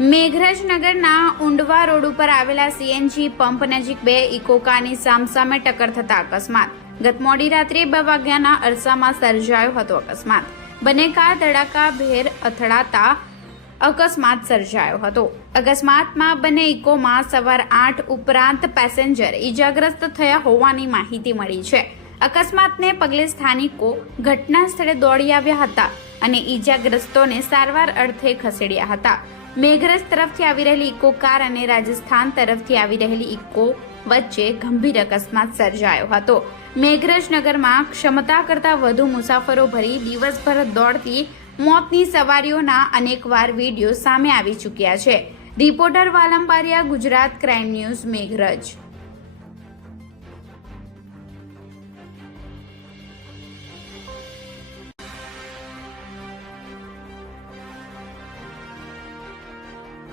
મેઘરજ નગરના ઉંડવા રોડ ઉપર આવેલા સીએનજી પંપ નજીક બે ઇકોકાની સામસામે ટક્કર થતા અકસ્માત. ગત મોડી રાત્રે બે વાગ્યાના અરસામાં સર્જાયો હતો અકસ્માત. બંને કાર ધડાકા ભેર અથડાતા અકસ્માત સર્જાયો હતો. અકસ્માતમાં બંને ઇકોમાં સવાર આઠ ઉપરાંત પેસેન્જર ઈજાગ્રસ્ત થયા હોવાની માહિતી મળી છે. અકસ્માતને પગલે સ્થાનિકો ઘટના સ્થળે દોડી આવ્યા હતા. અને ઈજાગ્રસ્તોને સારવાર અર્થે ખસેડ્યા હતા. મેઘરજ તરફથી આવી રહેલી ઇકો કાર અને રાજસ્થાન તરફથી આવી રહેલી ઇકો વચ્ચે ગંભીર અકસ્માત સર્જાયો હતો. મેઘરજ નગરમાં ક્ષમતા કરતાં વધુ મુસાફરો ભરી દિવસભર દોડતી મોતની સવારીઓના અનેકવાર વીડિયો સામે આવી ચૂક્યા છે. Reporter Valambariya, Gujarat crime news, Meghraj.